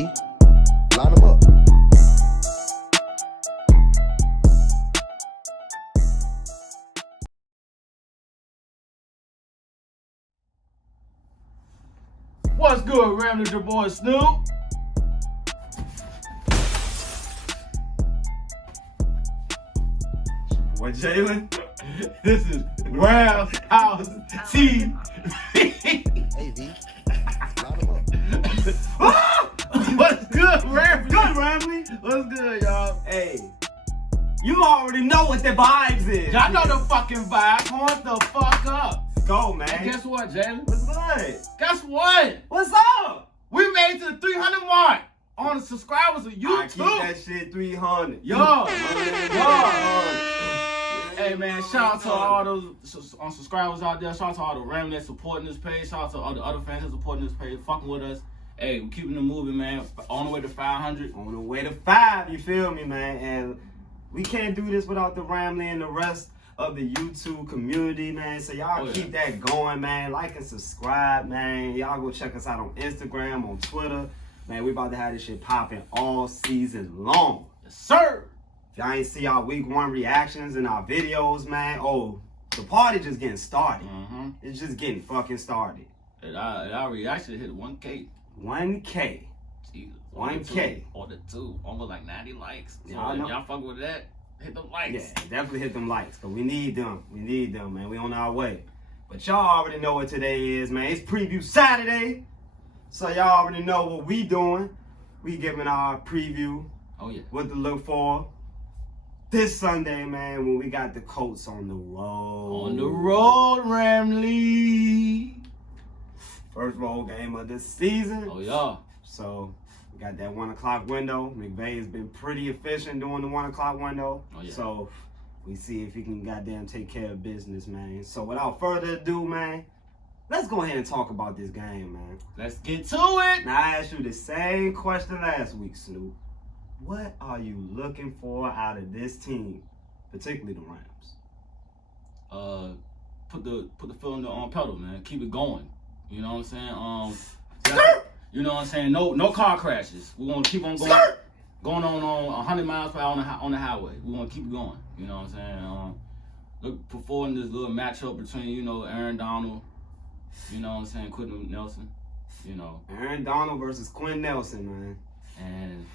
V, line them up. What's good, Ramsey, your boy Snoop? What, Jalen? This is Ramshousetv. Hey V, line them up. What's good, Ramsey? Good, Ramley. What's good, y'all? Hey, you already know what the vibes is. Y'all know the fucking vibe. Point the fuck up. Go, man. And guess what, Jalen? What's good? Guess what? What's up? We made it to the 300 mark on the subscribers of I YouTube. keep that shit 300. Yo. Hey, Hey man, shout out to all those subscribers out there. Shout out to all the Ram that's supporting this page. Shout out to all the other fans that's supporting this page, fucking with us. Hey, we're keeping it moving, man. On the way to 500. On the way to 5, you feel me, man? And we can't do this without the Ramley and the rest of the YouTube community, man. So y'all keep that going, man. Like and subscribe, man. Y'all go check us out on Instagram, on Twitter. Man, we about to have this shit popping all season long. Yes, sir. If y'all ain't see our week 1 reactions and our videos, man, the party just getting started. It's just getting fucking started. And our reaction hit 1K. 1K. Jesus. 1K. Or the 2. Almost like 90 likes. So Y'all fuck with that. Hit the likes. Yeah, definitely hit them likes, because we need them. We need them, man. We on our way. But y'all already know what today is, man. It's Preview Saturday. So y'all already know what we doing. We giving our preview. Oh, yeah. What to look for this Sunday, man, when we got the Colts on the road. On the road, Ramley. First road game of the season. Oh, yeah. So we got that 1 o'clock window. McVay has been pretty efficient during the 1 o'clock window. Oh, yeah. So we see if he can goddamn take care of business, man. So without further ado, man, let's go ahead and talk about this game, man. Let's get to it. Now, I asked you the same question last week, Snoop. What are you looking for out of this team, particularly the Rams? Put the foot on the pedal, man. Keep it going. You know what I'm saying? You know what I'm saying? No car crashes. We want to keep on going on 100 miles per hour on the highway. We want to keep it going. You know what I'm saying? Look for in this little matchup between Aaron Donald. You know what I'm saying? Quentin Nelson. Aaron Donald versus Quinn Nelson, man. And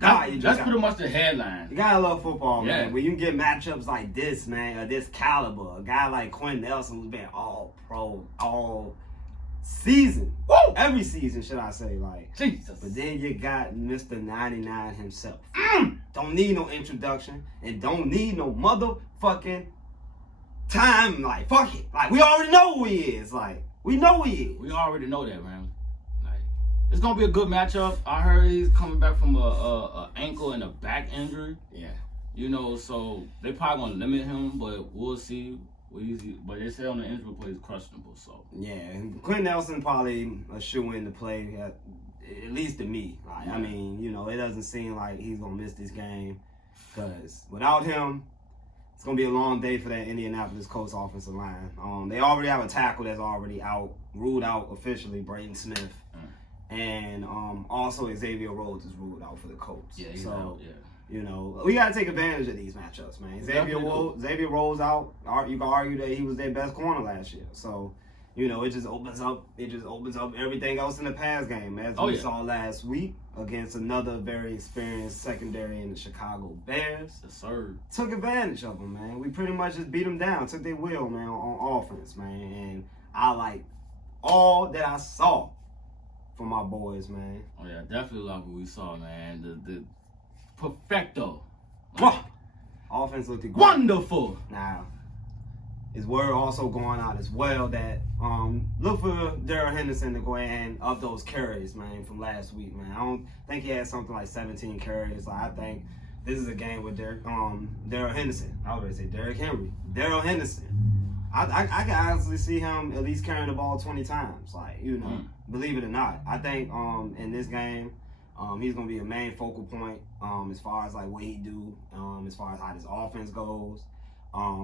That's pretty much the headline. You gotta love football, Yeah. man. When you get matchups like this, man, of this caliber, a guy like Quinn Nelson who's been all pro all season. Woo! Every season, should I say, like. Jesus. But then you got Mr. 99 himself. Don't need no introduction and don't need no motherfucking time. Like, fuck it. Like, we already know who he is. Like, we know who he is. We already know that, man. Like, it's gonna be a good matchup. I heard he's coming back from a ankle and a back injury. Yeah. So they probably gonna limit him, but we'll see. But they say on the injury report he's questionable. So yeah, Quinn Nelson probably a shoe-in to play, at least to me. Like, I mean, it doesn't seem like he's gonna miss this game, because without him, it's gonna be a long day for that Indianapolis Colts offensive line. They already have a tackle that's already ruled out officially, Braden Smith, and also Xavier Rhodes is ruled out for the Colts. Yeah, he's out. Yeah. We got to take advantage of these matchups, man. Xavier Rhodes out. You can argue that he was their best corner last year. So, it just opens up everything else in the pass game, as we saw last week against another very experienced secondary in the Chicago Bears. Yes, sir. Took advantage of them, man. We pretty much just beat them down, took their will, man, on offense, man. And I like all that I saw from my boys, man. Oh yeah, definitely like what we saw, man. The perfecto. Offense looked great. Wonderful. Now, his word also going out as well that look for Darrell Henderson to go ahead and up those carries, man, from last week, man. I don't think he had something like 17 carries. I think this is a game with Darrell Henderson. I was going to say Derrick Henry. Darrell Henderson. I can honestly see him at least carrying the ball 20 times. Like, believe it or not. I think in this game, he's going to be a main focal point as far as like what he do, as far as how this offense goes.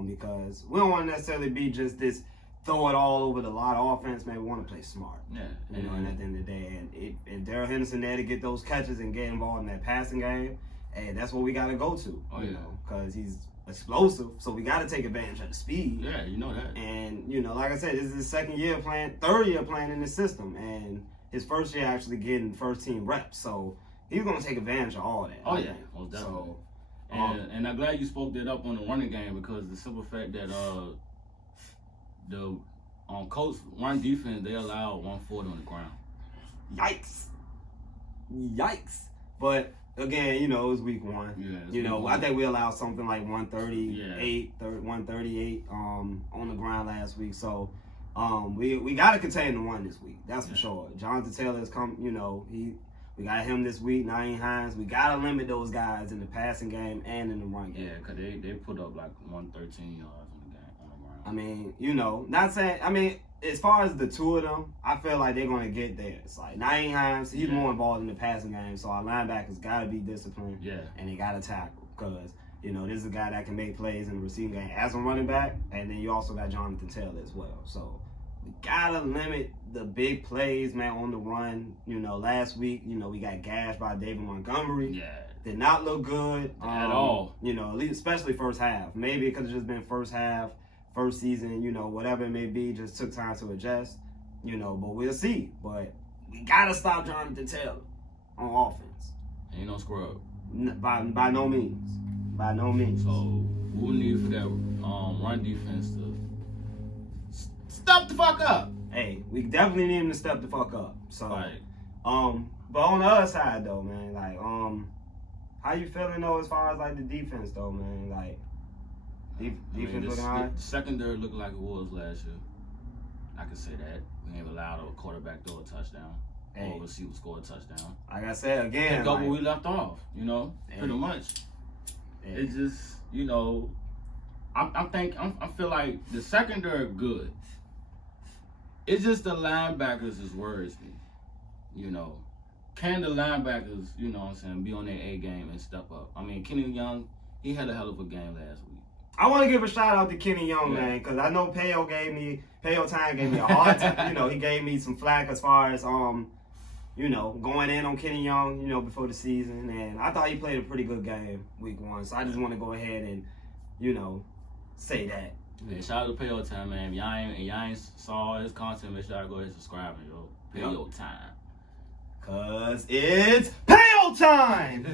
Because we don't want to necessarily be just this throw it all over the lot of offense, man. We want to play smart. Yeah. You know, and at the end of the day, and if Darrell Henderson there to get those catches and get involved in that passing game, hey, that's what we got to go to. Oh, you yeah. know, because he's explosive, so we got to take advantage of the speed. Yeah, you know that. And, you know, like I said, this is his third year playing in the system, and his first year actually getting first team reps. So he's going to take advantage of all that. Oh, yeah, most definitely. So, and I'm glad you spoke that up on the running game, because the simple fact that the Colts run defense, they allowed 140 on the ground. Yikes. But again, you know, it was week 1. Yeah, you know, week I 1. think we allowed something like 138 on the ground last week. So we got to contain the run this week. That's for sure. Jonathan Taylor has come, you know, we got him this week, Nyheim Hines. We got to limit those guys in the passing game and in the run game. Yeah, because they put up like 113 yards on the ground. I mean, you know, not saying, I mean, as far as the two of them, I feel like they're going to get there. It's like Nyheim Hines, he's more involved in the passing game, so our linebackers got to be disciplined. Yeah. And they got to tackle, because, you know, this is a guy that can make plays in the receiving game as a running back, and then you also got Jonathan Taylor as well. So we got to limit the big plays, man, on the run. You know, last week, you know, we got gashed by David Montgomery. Yeah. Did not look good. At all. You know, at least, especially first half. Maybe because it's just been first half, first season, you know, whatever it may be, just took time to adjust, you know, but we'll see. But we got to stop Jonathan Taylor on offense. Ain't no scrub. By no means. By no means. So we'll need for that run defense to step the fuck up. Hey, we definitely need him to step the fuck up. So, Right. but on the other side, though, man, like, how you feeling, though, as far as, like, the defense, though, man? Like, defense looking all right? The secondary looked like it was last year. I can say that. We ain't allowed a quarterback throw a touchdown. Or a receiver score a touchdown. Like I said, again, Pick up where we left off, you know, pretty much. It's just, you know, I feel like the secondary good. It's just the linebackers is worries me, you know. Can the linebackers, you know what I'm saying, be on their A game and step up? I mean, Kenny Young, he had a hell of a game last week. I want to give a shout out to Kenny Young, man, because I know Peo Time gave me a hard time. You know, he gave me some flack as far as, you know, going in on Kenny Young, you know, before the season. And I thought he played a pretty good game week 1. So I just want to go ahead and, you know, say that. Yeah, shout out to Peo Time, man. If y'all ain't saw his content, make sure y'all go ahead and subscribe, yo. Peo Time. Because it's Peo Time!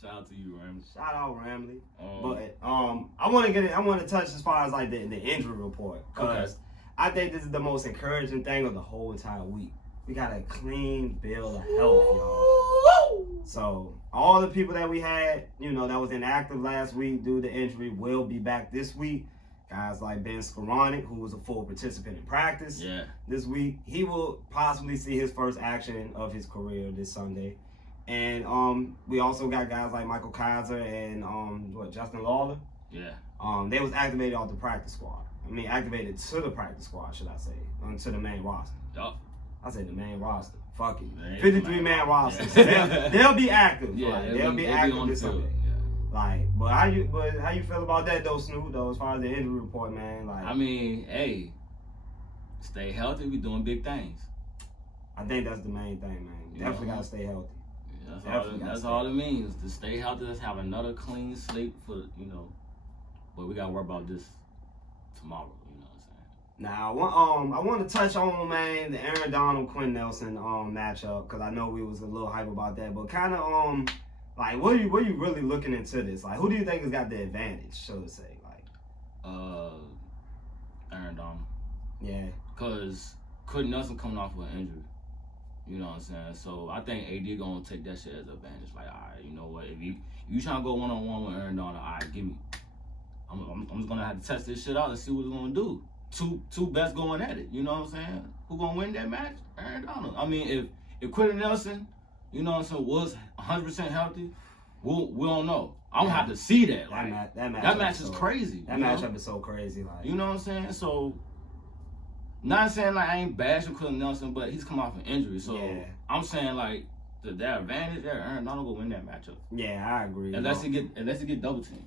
Shout out to you, Ramsey. Shout out Ramley. But I want to touch as far as like the injury report, because I think this is the most encouraging thing of the whole entire week. We got a clean bill of health, y'all. So all the people that we had, you know, that was inactive last week due to injury will be back this week. Guys like Ben Skoranek, who was a full participant in practice this week, he will possibly see his first action of his career this Sunday. And we also got guys like Michael Kaiser and Justin Lawler. Yeah. They was activated off the practice squad. I mean, activated to the practice squad, should I say, to the main roster. Yup. I said the main roster. Fuck it. Man, 53-man roster. Yeah. They'll be active. Yeah, like, they'll be active this Sunday. Like, but how you feel about that though, Snoop? Though, as far as the injury report, man. Like, I mean, hey, stay healthy. We doing big things. I think that's the main thing, man. Definitely gotta stay healthy. That's all it means. To stay healthy, let's have another clean slate for, you know. But we gotta worry about this tomorrow. You know what I'm saying? Now, I want to touch on, man, the Aaron Donald Quinn Nelson matchup, because I know we was a little hype about that, but kind of like what are you really looking into this? Like, who do you think has got the advantage, so to say? Like, Aaron Donald. Yeah. Cause Quinn Nelson coming off with an injury. You know what I'm saying? So I think AD gonna take that shit as an advantage. Like, all right, you know what? If you trying to go 1-on-1 with Aaron Donald, all right, give me. I'm just gonna have to test this shit out and see what it's gonna do. Two best going at it. You know what I'm saying? Who gonna win that match? Aaron Donald. I mean, if Quentin Nelson, you know what I'm saying, was 100% healthy, we don't know. I'm gonna have to see that. Like, that match is crazy. That matchup is so crazy. Like, you know what I'm saying? So, not saying like I ain't bashing Quentin Nelson, but he's come off an injury. So I'm saying like that advantage there, Aaron Donald will win that matchup. Yeah, I agree. Unless he get double teamed.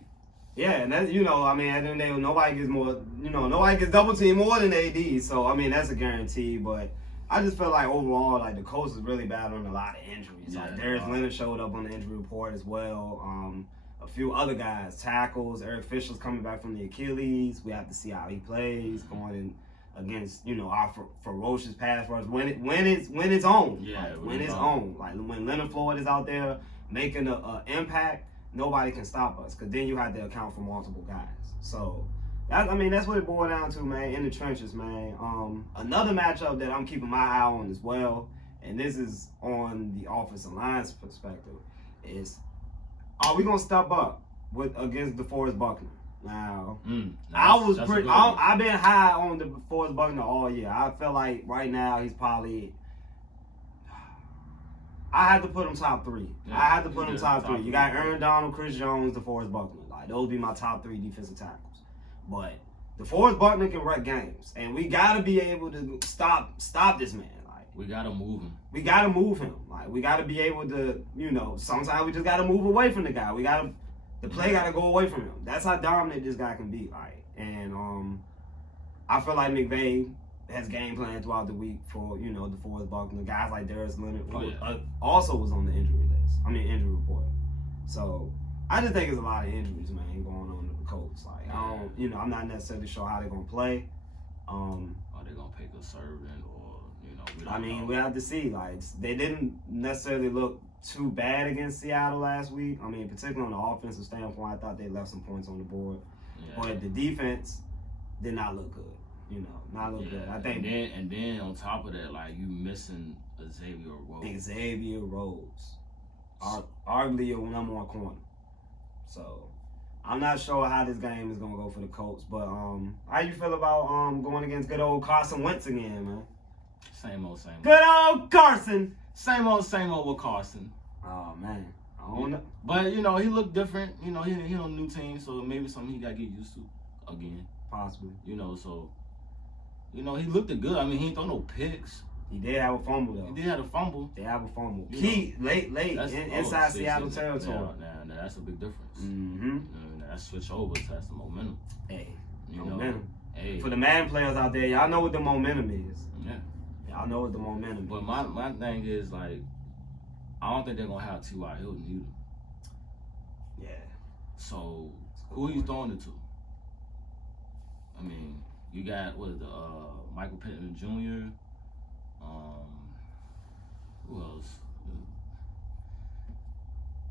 Yeah, and that, you know, I mean, at the end of the day, nobody gets more, you know, nobody gets double team more than AD. So, I mean, that's a guarantee. But I just feel like overall, like, the Colts is really battling a lot of injuries. Yeah, Like, Darius Leonard showed up on the injury report as well. A few other guys, tackles. Eric Fisher's coming back from the Achilles. We have to see how he plays going in against, you know, our ferocious pass rush when it's on. Yeah, like, when it's on. Like, when Leonard Floyd is out there making an impact, nobody can stop us, because then you have to account for multiple guys. So, that's what it boiled down to, man, in the trenches, man. Another matchup that I'm keeping my eye on as well, and this is on the offensive line's perspective, is are we going to step up against DeForest Buckner? Now, I've been high on DeForest Buckner all year. I feel like right now he's probably, I had to put him top 3. Yeah, I had to put him top 3. You got Aaron Donald, Chris Jones, DeForest Buckner. Like, those be my top 3 defensive tackles. But DeForest Buckner can wreck games, and we gotta be able to stop this man. Like, we gotta move him. We gotta move him. Like, we gotta be able to, you know, sometimes we just gotta move away from the guy. The play gotta go away from him. That's how dominant this guy can be. Like, and I feel like McVay has game plan throughout the week for, you know, DeForest Buckner. Guys like Darius Leonard, who also was on the injury report. So I just think there's a lot of injuries, man, going on with the Colts. Like, I'm not necessarily sure how they're gonna play. Are they gonna pick a servant, or, you know? We have to see. Like, they didn't necessarily look too bad against Seattle last week. I mean, particularly on the offensive standpoint, I thought they left some points on the board. Yeah. But the defense did not look good. You know, not look good. I think. And then on top of that, like, you missing Xavier Rhodes. Arguably your number 1 corner. So I'm not sure how this game is gonna go for the Colts. But how you feel about going against good old Carson Wentz again, man? Same old. Good old Carson. Same old with Carson. Oh man, I don't know. But you know, he looked different. You know, he on a new team, so maybe something he got to get used to again. Possibly. You know, so. You know, he looked good. I mean, he ain't throw no picks. He did have a fumble, though. He did have a fumble. They have a fumble. Key, late, inside Seattle territory. Now, that's a big difference. Mm-hmm. That switch over to the momentum. Hey, you momentum. Know, hey. For the man players out there, y'all know what the momentum is. Yeah. Y'all know what the momentum is. But my thing is, like, I don't think they're going to have T.Y. Hilton either. Yeah. So, who are you throwing it to? I mean, you got, Michael Pittman Jr., who else?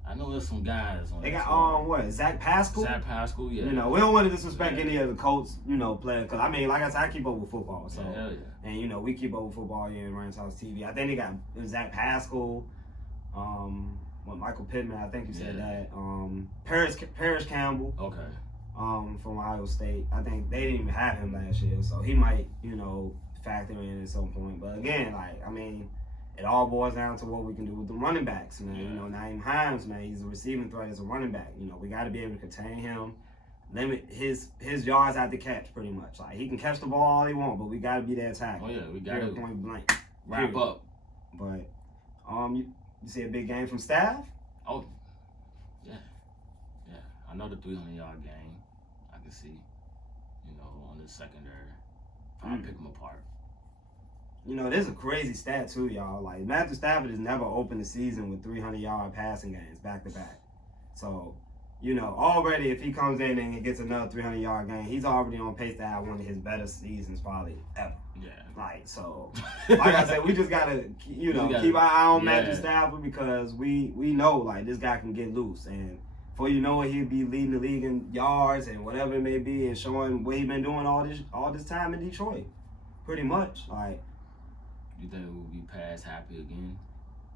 I know there's some guys on. They got Zach Pascal. Zach Pascal, yeah. You know, we don't want to disrespect any of the Colts, you know, players, because I mean, like I said, I keep up with football, so and you know, we keep up with football here in Ramshousetv. I think they got Zach Pascal, Michael Pittman. I think you said that. Paris Campbell. Okay. From Ohio State. I think they didn't even have him last year, so he might, you know, factor in at some point. But again, like, I mean, it all boils down to what we can do with the running backs, man. Yeah. You know, Naeem Hines, man, he's a receiving threat as a running back. You know, we got to be able to contain him, limit his yards after catch, pretty much. Like, he can catch the ball all he wants, but we got to be that tackle. Oh yeah, we got to point blank. Wrap up. But you see a big game from Staff? Oh, yeah. Another 300-yard game. I can see, you know, on the secondary. I'll pick them apart. You know, there's a crazy stat too, y'all. Like, Matthew Stafford has never opened the season with 300-yard passing games back to back. So, you know, already if he comes in and gets another 300-yard game, he's already on pace to have one of his better seasons probably ever. Yeah. Like, so, like I said, we just gotta, you know, keep our eye on Matthew Stafford, because we know, like, this guy can get loose, and before you know it, he'll be leading the league in yards and whatever it may be, and showing what he's been doing all this time in Detroit, pretty much. Like, you think we'll be past happy again?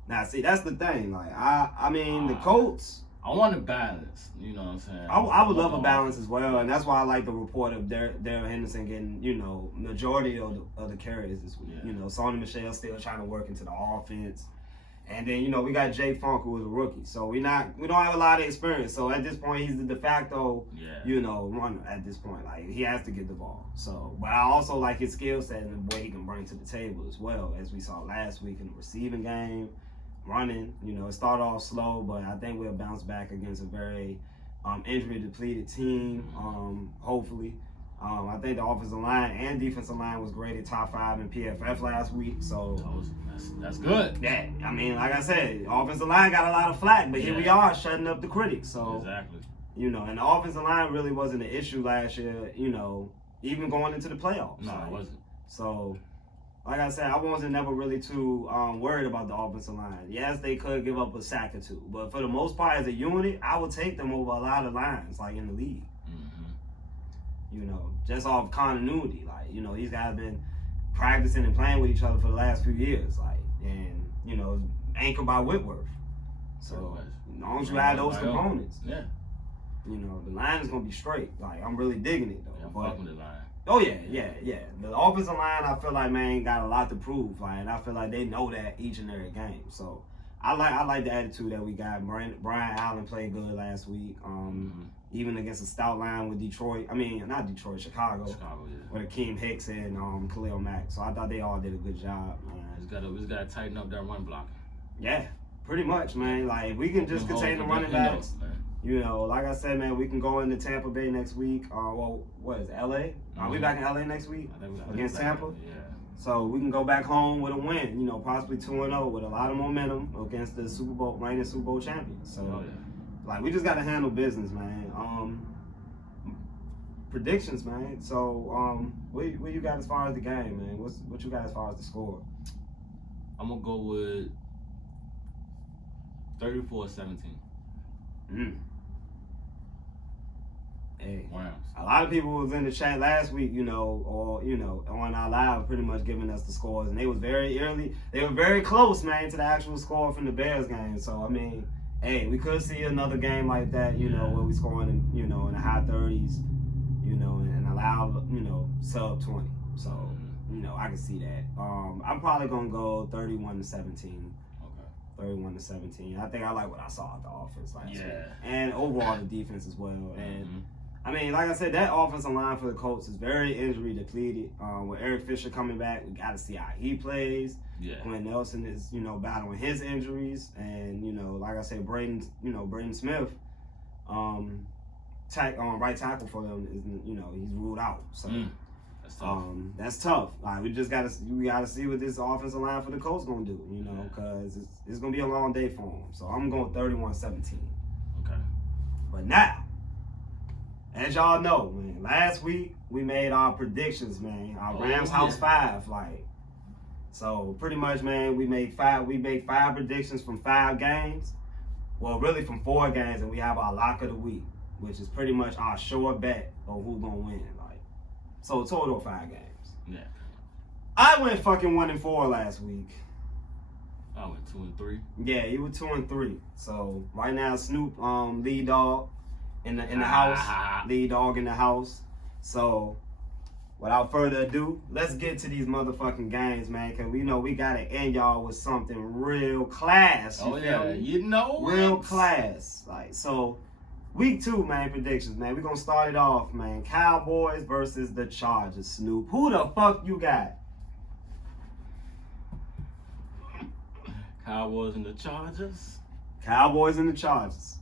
Now, see, that's the thing. Like, I mean, the Colts. I want a balance. You know what I'm saying? I would love a balance as well, and that's why I like the report of Darrell Henderson getting, you know, majority of the carries this week. Yeah. You know, Sony Michel still trying to work into the offense. And then, you know, we got Jake Funk, who was a rookie. So we don't have a lot of experience. So at this point, he's the de facto, you know, runner at this point. Like, he has to get the ball. So, but I also like his skill set and the way he can bring to the table as well, as we saw last week in the receiving game, running. You know, it started off slow, but I think we'll bounce back against a very injury depleted team. Hopefully. I think the offensive line and defensive line was graded top 5 in PFF last week. So that's good. yeah, I mean, like I said, offensive line got a lot of flack, but here we are shutting up the critics. So exactly. You know, and the offensive line really wasn't an issue last year. You know, even going into the playoffs. No, it wasn't. So, like I said, I wasn't never really too worried about the offensive line. Yes, they could give up a sack or two, but for the most part, as a unit, I would take them over a lot of lines, like in the league. You know, just off continuity. Like, you know, these guys have been practicing and playing with each other for the last few years. Like, and, you know, anchored by Whitworth. So, as long as you add those components, you know, the line is going to be straight. Like, I'm really digging it, though. Yeah, I'm fucking the line. Oh, yeah. The offensive line, I feel like, man, got a lot to prove. Like, and I feel like they know that each and every game. So, I like the attitude that we got. Brian Allen played good last week. Even against a stout line with Detroit. I mean, not Detroit, Chicago. With Akeem Hicks and Khalil Mack. So I thought they all did a good job, man. We just gotta tighten up that run blocking. Yeah, pretty much, man. Like, if we can just contain the running backs. You know, like I said, man, we can go into Tampa Bay next week. Well, what is it, LA? Are we back in LA next week against Tampa? Yeah. So we can go back home with a win. You know, possibly 2-0 with a lot of momentum against the reigning Super Bowl champions. So. Like, we just got to handle business, man. Predictions, man. So, what you got as far as the game, man? What you got as far as the score? I'm going to go with 34-17. Hey, Rams. a lot of people was in the chat last week, you know, or, you know, on our live pretty much giving us the scores. And they was very early. They were very close, man, to the actual score from the Bears game. So, I mean... Hey, we could see another game like that, you know, where we scoring in, you know, in the high 30s, you know, and allow, you know, sub 20. So, you know, I can see that. I'm probably gonna go 31-17. Okay. 31-17. I think I like what I saw at the offense last week, and overall the defense as well. And I mean, like I said, that offensive line for the Colts is very injury depleted. With Eric Fisher coming back, we got to see how he plays. Quinn Nelson is, you know, battling his injuries, and you know, like I said, Braden Smith, right tackle for them is, you know, he's ruled out. So that's tough. That's tough. Like, we gotta see what this offensive line for the Colts gonna do, you know, because it's gonna be a long day for them. So I'm going 31-17. Okay. But now, as y'all know, man, last week we made our predictions, man. Our Ramshousetv, like. So pretty much, man, we make five predictions from 5 games. Well, really from 4 games, and we have our lock of the week, which is pretty much our sure bet of who's gonna win. Like, so a total of 5 games. Yeah. I went fucking 1-4 last week. I went 2-3. Yeah, you were 2-3. So right now, Snoop, lead dog in the house. Lead dog in the house. So. Without further ado, let's get to these motherfucking games, man, because we know we got to end y'all with something real class. You know real class. Like, so, week 2, man, predictions, man. We're going to start it off, man. Cowboys versus the Chargers, Snoop. Who the fuck you got? Cowboys and the Chargers? Cowboys and the Chargers.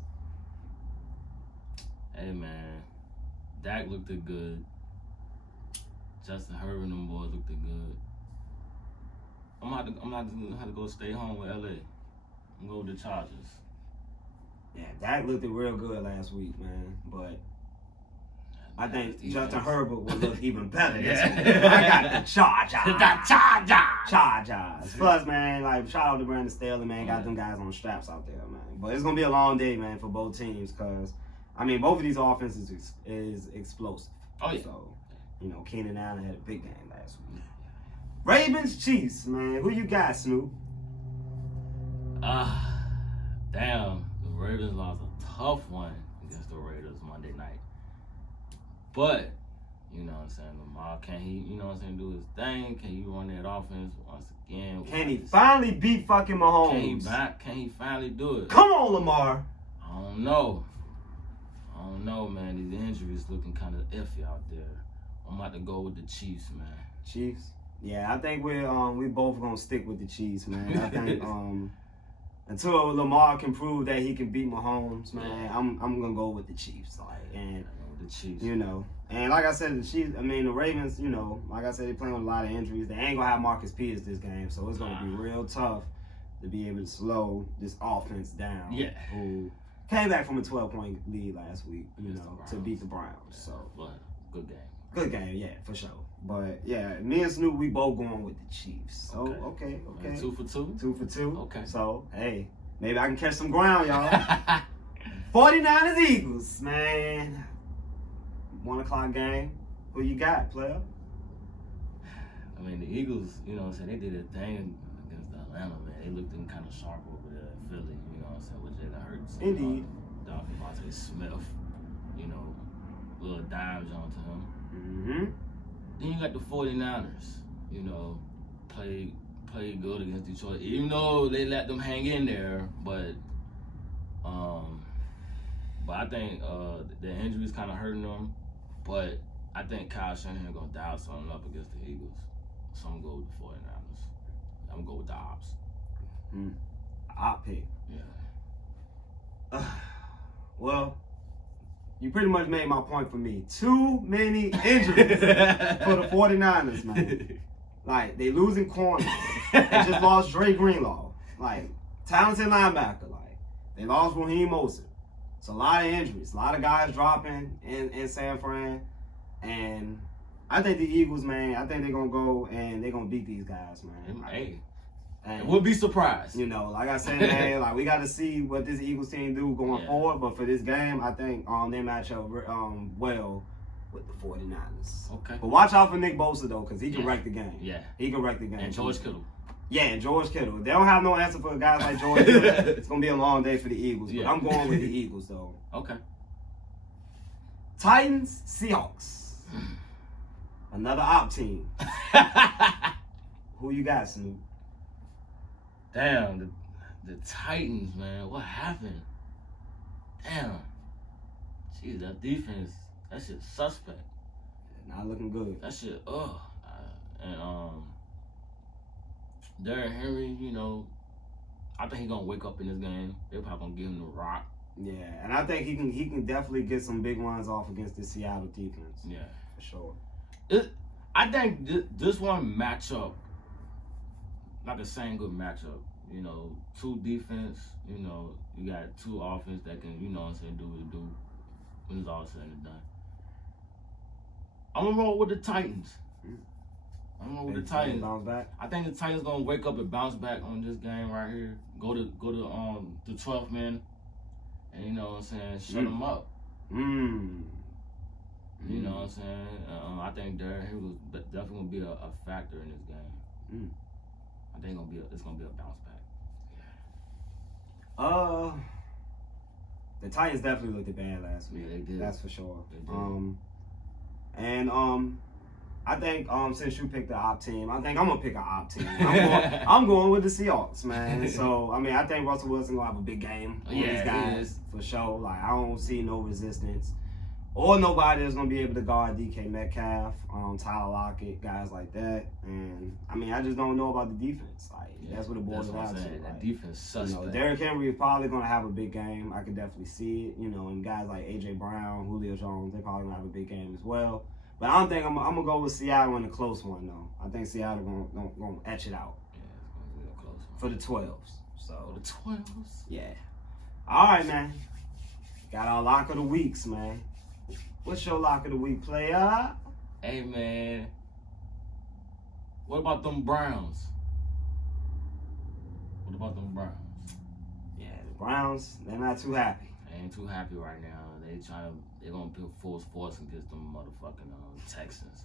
Hey, man. Dak looked good. Justin Herbert and them boys looked good. I'm gonna have to go stay home with LA. I'm gonna go with the Chargers. Yeah, Dak looked real good last week, man. But I think Justin Herbert will look even better this week. I got the Chargers. Chargers. Plus, man, like, shout out to Brandon Staley, man. Got them guys on straps out there, man. But it's gonna be a long day, man, for both teams, because I mean, both of these offenses is explosive. Oh yeah. So, you know, Keenan Allen had a big game last week. Ravens, Chiefs, man. Who you got, Snoop? Damn. The Ravens lost a tough one against the Raiders Monday night. But, you know what I'm saying, Lamar, can he, you know what I'm saying, do his thing? Can he run that offense once again? Can he finally beat fucking Mahomes? Can he finally do it? Come on, Lamar. I don't know, man. These injuries looking kind of iffy out there. I'm about to go with the Chiefs, man. Chiefs? Yeah, I think we both gonna stick with the Chiefs, man. I think until Lamar can prove that he can beat Mahomes, man, I'm gonna go with the Chiefs. And the Chiefs. you know, and like I said, the Ravens, you know, like I said, they're playing with a lot of injuries. They ain't gonna have Marcus Peters this game, so it's gonna be real tough to be able to slow this offense down. Yeah. Who came back from a 12-point lead last week, you know, to beat the Browns. Yeah, So but good game. good game, yeah, for sure. But yeah, me and Snoop, we both going with the Chiefs. So okay. Man, 2 for 2. 2 for 2. Okay. So hey, maybe I can catch some ground, y'all. 49ers Eagles, man. 1 o'clock game. Who you got, player? I mean, the Eagles, you know what I'm saying, they did a thing against Atlanta, man. They looked in kind of sharp over there in Philly, you know what I'm saying, with Jalen Hurts. Indeed. Devontae Smith, you know, little dimes onto him. Mm-hmm. Then you got the 49ers, you know, played good against Detroit, even though they let them hang in there, but I think the injuries kind of hurting them. But I think Kyle Shanahan gonna dial something up against the Eagles, so I'm gonna go with the 49ers. I'm gonna go with the Ops. Op pick. Yeah. Well, you pretty much made my point for me. Too many injuries for the 49ers, man. Like, they losing corners. They just lost Dre Greenlaw. Like, talented linebacker. Like, they lost Raheem Mostert. It's a lot of injuries. A lot of guys dropping in San Fran. And I think the Eagles, man, I think they're going to go and they're going to beat these guys, man. Hey, and, we'll be surprised. you know, like I said, man, like we got to see what this Eagles team do going forward. But for this game, I think they match up well with the 49ers. Okay. But watch out for Nick Bosa, though, because he can wreck the game. Yeah. He can wreck the game. And George Kittle. Yeah, and George Kittle. They don't have no answer for guys like George Kittle. It's going to be a long day for the Eagles. But I'm going with the Eagles, though. Okay. Titans, Seahawks. Another op team. Who you got, Snoop? Damn, the Titans, man. What happened? Damn. Jeez, that defense, that shit suspect. Not looking good. That shit, and Derrick Henry, you know, I think he's gonna wake up in this game. They're probably gonna give him the rock. Yeah, and I think he can definitely get some big ones off against the Seattle defense. Yeah, for sure. I think this one matchup, like the same good matchup. You know, 2 defense. You know, you got 2 offense that can, you know what I'm saying, do what it do when it's all said and done. I'm gonna roll with the Titans. I'm gonna roll with the Titans. Bounce back. I think the Titans gonna wake up and bounce back on this game right here. Go to the 12th man, and you know what I'm saying, shut them up. You know what I'm saying? I think Derrick Henry was definitely gonna be a factor in this game. I think it's gonna be a bounce back. The Titans definitely looked bad last week. Yeah, they did. That's for sure. They did. I think since you picked the op team, I think I'm gonna pick an op team. I'm going with the Seahawks, man. So I mean, I think Russell Wilson gonna have a big game on these guys for sure. Like I don't see no resistance or nobody that's gonna be able to guard DK Metcalf, Tyler Lockett, guys like that. And I mean, I just don't know about the defense. Like that's what it boils down to. That defense suspect. You know, Derrick Henry is probably gonna have a big game. I could definitely see it. You know, and guys like AJ Brown, Julio Jones, they probably gonna have a big game as well. But I don't think I'm gonna go with Seattle in a close one though. I think Seattle gonna etch it out. Yeah, it's gonna be a close one. For the 12s. So for the 12s. Yeah. All right, man. Got our lock of the weeks, man. What's your lock of the week, player? Hey, man. What about them Browns? What about them Browns? Yeah, the Browns, they're not too happy. They ain't too happy right now. They're gonna put full force against them motherfucking Texans.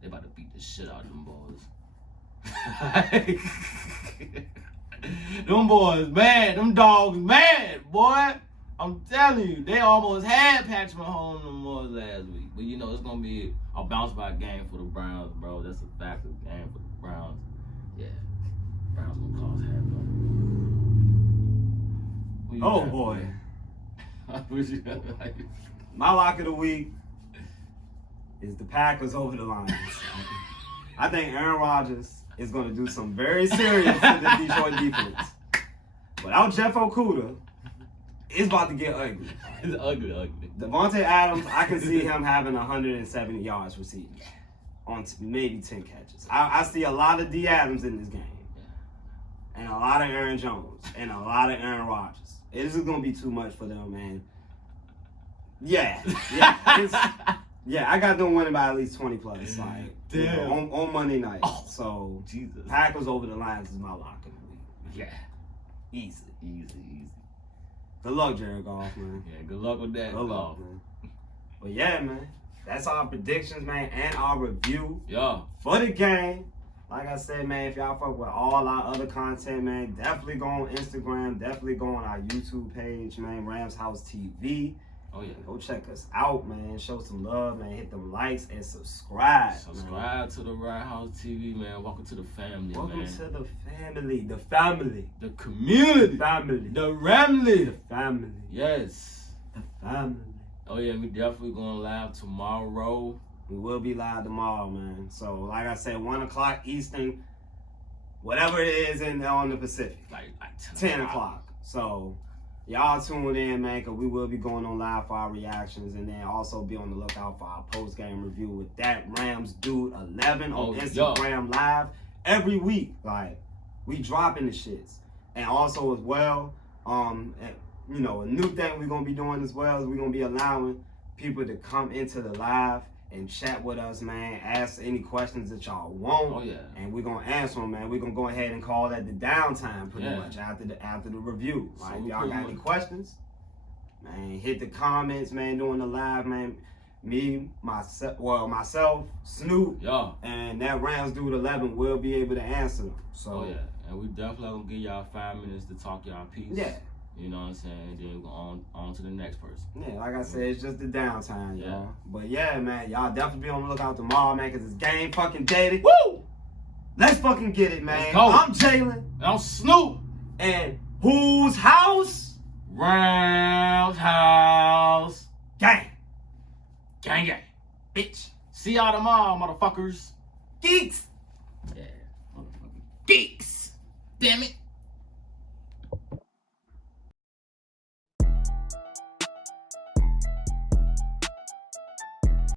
They about to beat the shit out of them boys. Them boys mad. Them dogs mad, boy. I'm telling you, they almost had Patrick Mahomes them boys last week. But you know, it's gonna be a bounce back game for the Browns, bro. That's a fact of the game for the Browns. Yeah. Browns gonna cause havoc. Oh boy. My lock of the week is the Packers over the Lions. I think Aaron Rodgers is going to do some very serious to the Detroit defense. without Jeff Okudah, it's about to get ugly. It's ugly. Devontae Adams, I can see him having 170 yards receiving on maybe 10 catches. I see a lot of D. Adams in this game. And a lot of Aaron Jones. And a lot of Aaron Rodgers. This is going to be too much for them, man. Yeah. I got them winning by at least 20 plus. Like, you know, on Monday night. Oh, so, Jesus. Packers over the Lions is my lock of the week. Yeah. Easy. Easy. Good luck, Jared Goff, man. Yeah, good luck with that. Good luck, man. But yeah, man. That's our predictions, man, and our review for the game. Like I said, man, if y'all fuck with all our other content, man, definitely go on Instagram. Definitely go on our YouTube page, man, Ramshousetv. Oh, yeah. Go check us out, man. Show some love, man. Hit them likes and subscribe. Subscribe to the Ramshousetv, man. Welcome to the family, Welcome man. to the family. The family. The community. The family. The Ramley. The family. Yes. The family. Oh, yeah, we definitely going to live tomorrow. We will be live tomorrow, man. So, like I said, 1 o'clock Eastern, whatever it is on the Pacific. Like 10 o'clock. So, y'all tune in, man, because we will be going on live for our reactions, and then also be on the lookout for our post-game review with that Rams Dude 11 on Instagram Live every week. Like, we dropping the shits. And also as well, you know, a new thing we're going to be doing as well is we're going to be allowing people to come into the live and chat with us, man. Ask any questions that y'all want. Oh, yeah. And we're going to answer them, man. We're going to go ahead and call that the downtime pretty much after the review. Like, if y'all got any questions, man, hit the comments, man, during the live, man. Me, myself, Snoop, and that Rams Dude 11 will be able to answer them. So, oh, yeah. And we definitely going to give y'all 5 minutes to talk y'all piece. Yeah. You know what I'm saying? Then we go on to the next person. Yeah, like I said, it's just the downtime, y'all. But yeah, man, y'all definitely be on the lookout tomorrow, man, because it's game fucking day. Woo! Let's fucking get it, man. I'm Jalen. And I'm Snoop. And whose house? Roundhouse. Gang. Gang. Bitch. See y'all tomorrow, motherfuckers. Geeks. Yeah, motherfucking geeks. Damn it.